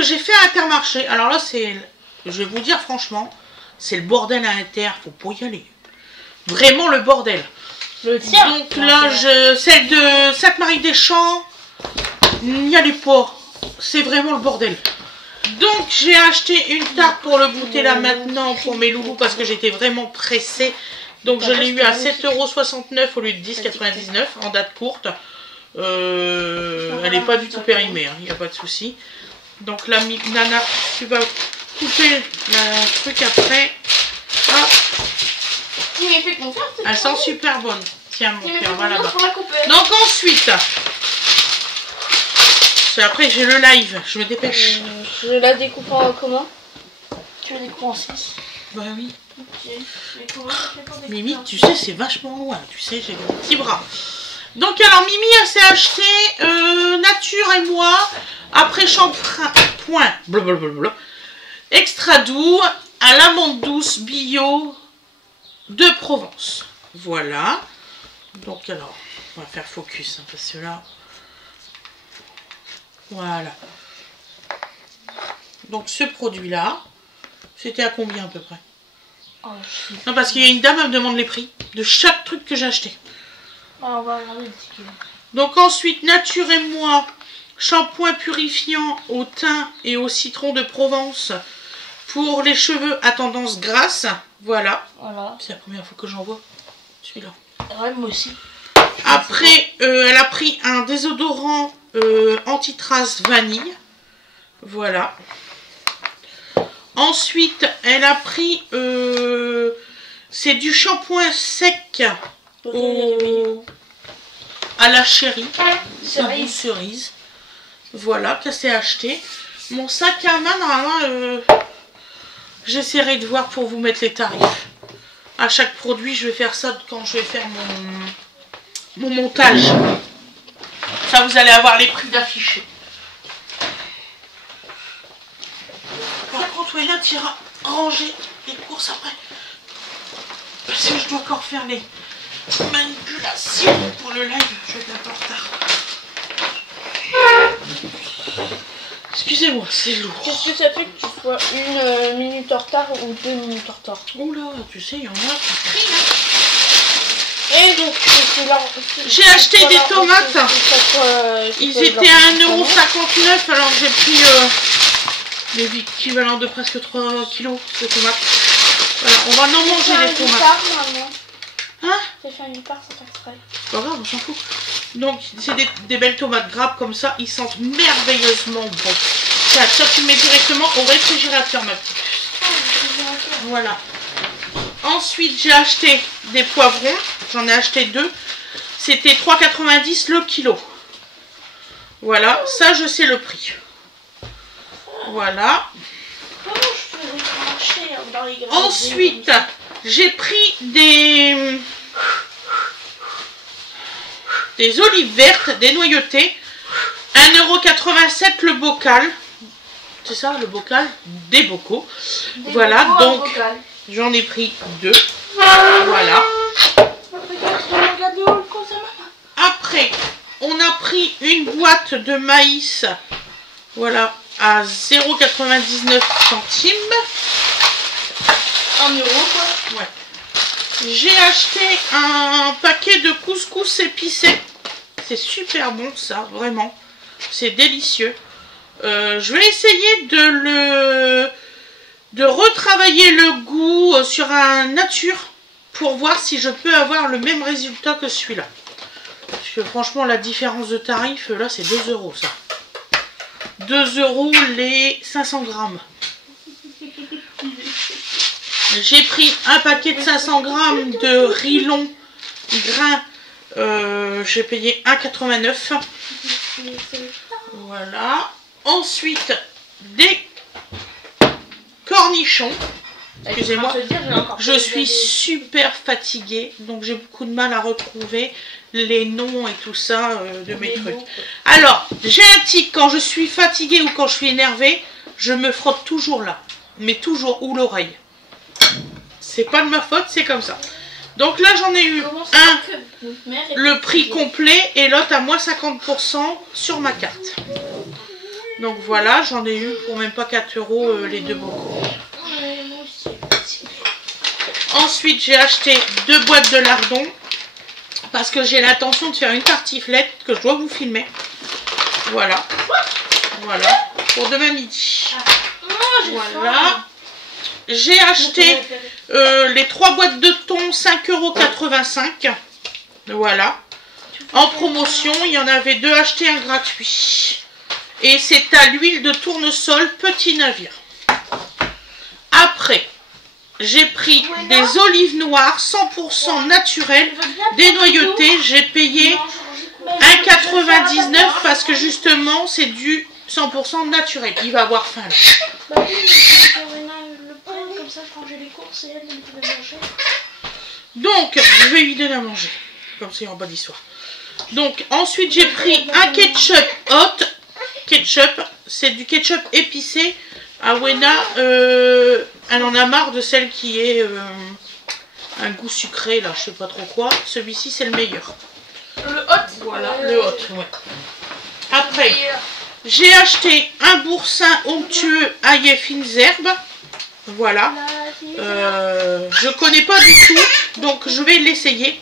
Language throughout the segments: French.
que j'ai fait à Intermarché. Alors là, c'est, je vais vous dire franchement, c'est le bordel à Inter, faut pas y aller. Vraiment le bordel. Le tien. Donc là, celle de Sainte-Marie-des-Champs, n'y allez pas. C'est vraiment le bordel. Donc j'ai acheté une tarte pour le goûter là maintenant pour mes loulous parce que j'étais vraiment pressée. Donc je l'ai eu à 7,69 € au lieu de 10,99 € en date courte. Elle n'est pas du tout périmée, il n'y a pas de souci. Donc là, Nana, tu vas couper le truc après. Ah. Elles sont super bonnes. Tiens, mon cœur, va là-bas. Donc ensuite, c'est après j'ai le live, je me dépêche. Je la découpe en comment? Tu la découpes en 6. Bah oui. Okay. Mimi, tu sais, c'est vachement loin. Tu sais, j'ai des petits bras. Donc alors, Mimi, elle s'est acheté Nature et moi, après shampoing, blablabla, extra doux, à l'amande douce bio de Provence. Voilà. Donc alors, on va faire focus, hein, parce que là... Voilà. Donc ce produit-là, c'était à combien à peu près? Non, parce qu'il y a une dame, elle me demande les prix de chaque truc que j'ai acheté. On va regarder le petit. Donc ensuite, Nature et moi, shampoing purifiant au thym et au citron de Provence pour les cheveux à tendance grasse. Voilà. C'est la première fois que j'en vois celui-là. Ouais, moi aussi. Après, elle a pris un désodorant anti-trace vanille. Voilà. Ensuite, elle a pris, c'est du shampoing sec à la chérie, cerise. Voilà, qu'elle s'est acheté. Mon sac à main, normalement, j'essaierai de voir pour vous mettre les tarifs. À chaque produit, je vais faire ça quand je vais faire mon montage. Ça, vous allez avoir les prix d'affichés. Par contre, Wayla, tu iras ranger les courses après. Parce que je dois encore faire les manipulations pour le live. Je vais être un peu en retard. Excusez-moi, c'est lourd. Qu'est-ce que ça fait que tu sois 1 minute en retard ou 2 minutes en retard? Oula, tu sais, il y en a qui crient, hein. Et donc, j'ai acheté des tomates. Ils étaient à 1,59 €, alors j'ai pris l'équivalent de presque 3 kilos de tomates. Voilà, on va non manger les tomates. Hein? J'ai fait un guitare sans faire exprès. C'est pas grave, on s'en fout. Donc, c'est des belles tomates grappes comme ça. Ils sentent merveilleusement bon. Ça, tu le mets directement au réfrigérateur, ma petite puce. Voilà. Ensuite, j'ai acheté des poivrons. J'en ai acheté 2. C'était 3,90 € le kilo. Voilà, ça, je sais le prix. Voilà. Ensuite, j'ai pris des olives vertes, des noyautées. 1,87 € le bocal. C'est ça, le bocal des bocaux. Voilà, donc j'en ai pris 2. Voilà. Après, on a pris une boîte de maïs. Voilà, à 0,99 centimes. 1 € quoi. Ouais. J'ai acheté un paquet de couscous épicé. C'est super bon ça, vraiment. C'est délicieux. Je vais essayer de retravailler le goût sur un nature pour voir si je peux avoir le même résultat que celui-là. Parce que franchement, la différence de tarif, là, c'est 2 € ça. 2 € les 500 grammes. J'ai pris un paquet de 500 grammes de riz long grain. J'ai payé 1,89 €. Voilà. Ensuite, des cornichons. Excusez-moi, je suis super fatiguée, donc j'ai beaucoup de mal à retrouver les noms et tout ça de mes trucs. Alors, j'ai un tic, quand je suis fatiguée ou quand je suis énervée, je me frotte toujours là, mais toujours, ou l'oreille. C'est pas de ma faute, c'est comme ça. Donc là, j'en ai eu un, le prix complet, et l'autre à moins 50% sur ma carte. Donc voilà, j'en ai eu pour même pas 4 € les 2 bocaux. Ensuite, j'ai acheté 2 boîtes de lardons parce que j'ai l'intention de faire une tartiflette que je dois vous filmer. Voilà. Voilà. Pour demain midi. Voilà. J'ai acheté les 3 boîtes de thon, 5,85 €. Voilà. En promotion, il y en avait 2 achetés, un gratuit. Et c'est à l'huile de tournesol Petit Navire. Après, j'ai pris des olives noires 100% naturelles, dénoyautées. J'ai payé 1,99 € parce que justement, c'est du 100% naturel. Il va avoir faim là. Donc, je vais lui donner à manger. Comme c'est en bas d'histoire. Donc, ensuite, j'ai pris un ketchup hot. Ketchup, c'est du ketchup épicé. Awena, elle en a marre de celle qui est un goût sucré, là, je sais pas trop quoi. Celui-ci, c'est le meilleur. Le hot. Voilà, le hot, ouais. Après, j'ai acheté un boursin onctueux ail et fines herbes. Voilà. Je connais pas du tout, donc je vais l'essayer.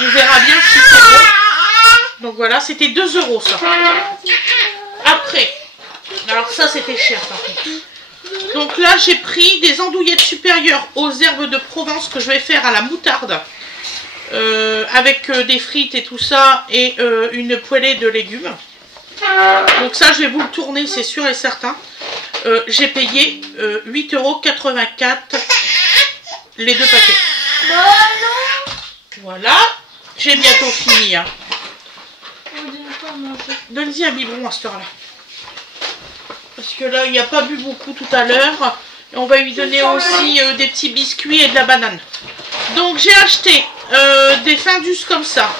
On verra bien si c'est bon. Donc voilà, c'était 2 € ça. Après, alors ça c'était cher par contre. Donc là j'ai pris des andouillettes supérieures aux herbes de Provence que je vais faire à la moutarde. Avec des frites et tout ça et une poêlée de légumes. Donc ça je vais vous le tourner, c'est sûr et certain. J'ai payé 8,84 € les 2 paquets. Voilà, j'ai bientôt fini. Hein. Donne-y un biberon à cette heure-là. Parce que là, il n'a pas bu beaucoup tout à l'heure. Et on va lui donner aussi des petits biscuits et de la banane. Donc j'ai acheté des Findus comme ça.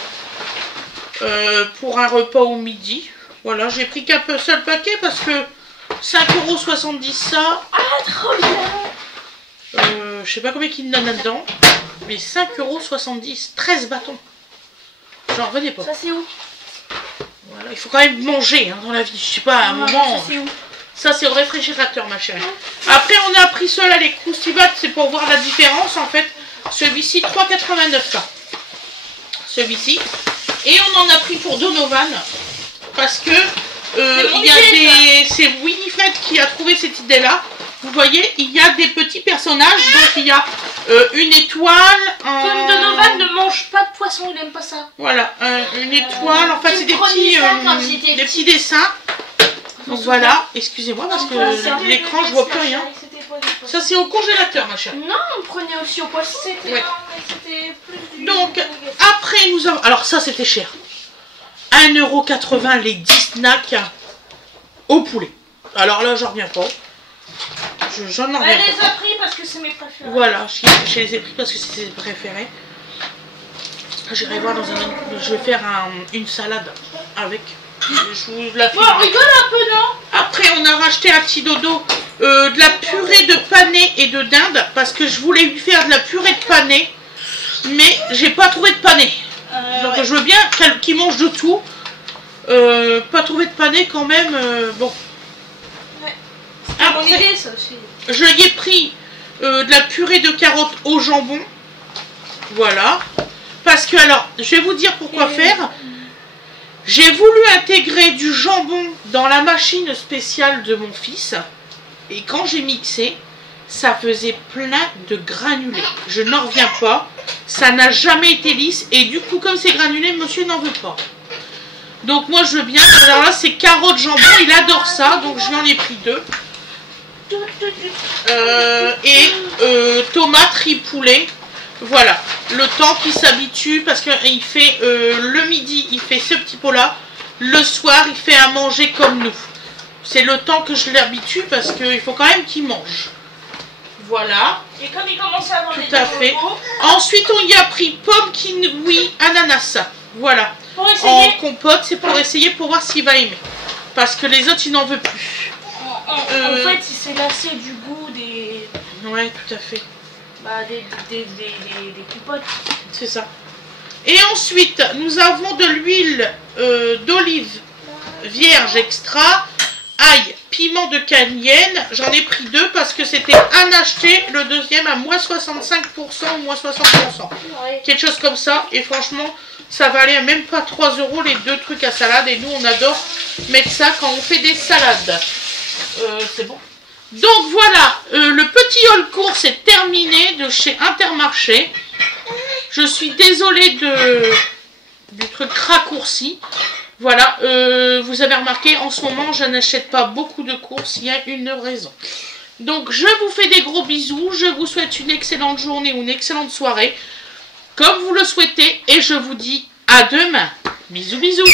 Pour un repas au midi. Voilà, j'ai pris qu'un seul paquet parce que 5,70 € ça. Ah, trop bien. Je sais pas combien qu'il y en a là-dedans. Mais 5,70 €. 13 bâtons. J'en revenais pas. Ça c'est où? Voilà, il faut quand même manger hein, dans la vie. Je sais pas, à un moment. Ça c'est où? Ça c'est au réfrigérateur ma chérie. Après on a pris ceux-là, les croustibat, c'est pour voir la différence en fait. Celui-ci 3,89 € ça. Celui-ci. Et on en a pris pour Donovan. Parce que il y a des. C'est Winifred qui a trouvé cette idée-là. Vous voyez, il y a des petits personnages. Donc il y a une étoile. Comme Donovan ne mange pas de poisson, il aime pas ça. Voilà, une étoile. En fait, c'est des petits dessins. Donc voilà, excusez-moi parce que l'écran, je vois plus rien. Ça, c'est au congélateur, ma chérie. Non, on prenait aussi au poisson. Ouais. Donc, après, nous avons. Alors, ça, c'était cher. 1,80 € les 10 snacks au poulet. Alors là, j'en reviens pas. J'en reviens pas. Elle les a pris parce que c'est mes préférés. Voilà, je les ai pris parce que c'est mes préférés. J'irai voir dans un autre. Je vais faire une salade avec. Je vous la filme. On rigole un peu, non? Après, on a racheté à petit dodo de la purée de panais et de dinde parce que je voulais lui faire de la purée de panais, mais j'ai pas trouvé de panais. Donc ouais. Je veux bien qu'il mange de tout. Pas trouvé de panais quand même. Bon. Ouais. Après, bonne idée, ça aussi. Je lui ai pris de la purée de carottes au jambon. Voilà. Parce que alors, je vais vous dire pourquoi faire. J'ai voulu intégrer du jambon dans la machine spéciale de mon fils. Et quand j'ai mixé, ça faisait plein de granulés. Je n'en reviens pas. Ça n'a jamais été lisse. Et du coup, comme c'est granulé, monsieur n'en veut pas. Donc moi, je veux bien. Alors là, c'est carottes jambon. Il adore ça. Donc je lui en ai pris 2. Tomates riz poulet. Voilà, le temps qu'il s'habitue, parce qu'il fait le midi, il fait ce petit pot-là, le soir, il fait à manger comme nous. C'est le temps que je l'habitue, parce qu'il faut quand même qu'il mange. Voilà. Et comme il commence à avoir tout à fait. Ensuite, on y a pris pomme, kiwi, ananas. Voilà. Pour essayer. En compote, c'est pour essayer, pour voir s'il va aimer. Parce que les autres, il n'en veut plus. En fait, il s'est lassé du goût des... Ouais, tout à fait. Bah, des compotes. C'est ça. Et ensuite, nous avons de l'huile d'olive vierge extra ail, piment de Cayenne. J'en ai pris 2 parce que c'était un acheté, le deuxième à moins 65% ou moins 60%. Ouais. Quelque chose comme ça. Et franchement, ça valait même pas 3 € les 2 trucs à salade. Et nous, on adore mettre ça quand on fait des salades. C'est bon. Donc voilà, le petit haul course est terminé de chez Intermarché. Je suis désolée du truc raccourci. Voilà, vous avez remarqué, en ce moment, je n'achète pas beaucoup de courses. Il y a une raison. Donc, je vous fais des gros bisous. Je vous souhaite une excellente journée ou une excellente soirée, comme vous le souhaitez. Et je vous dis à demain. Bisous, bisous.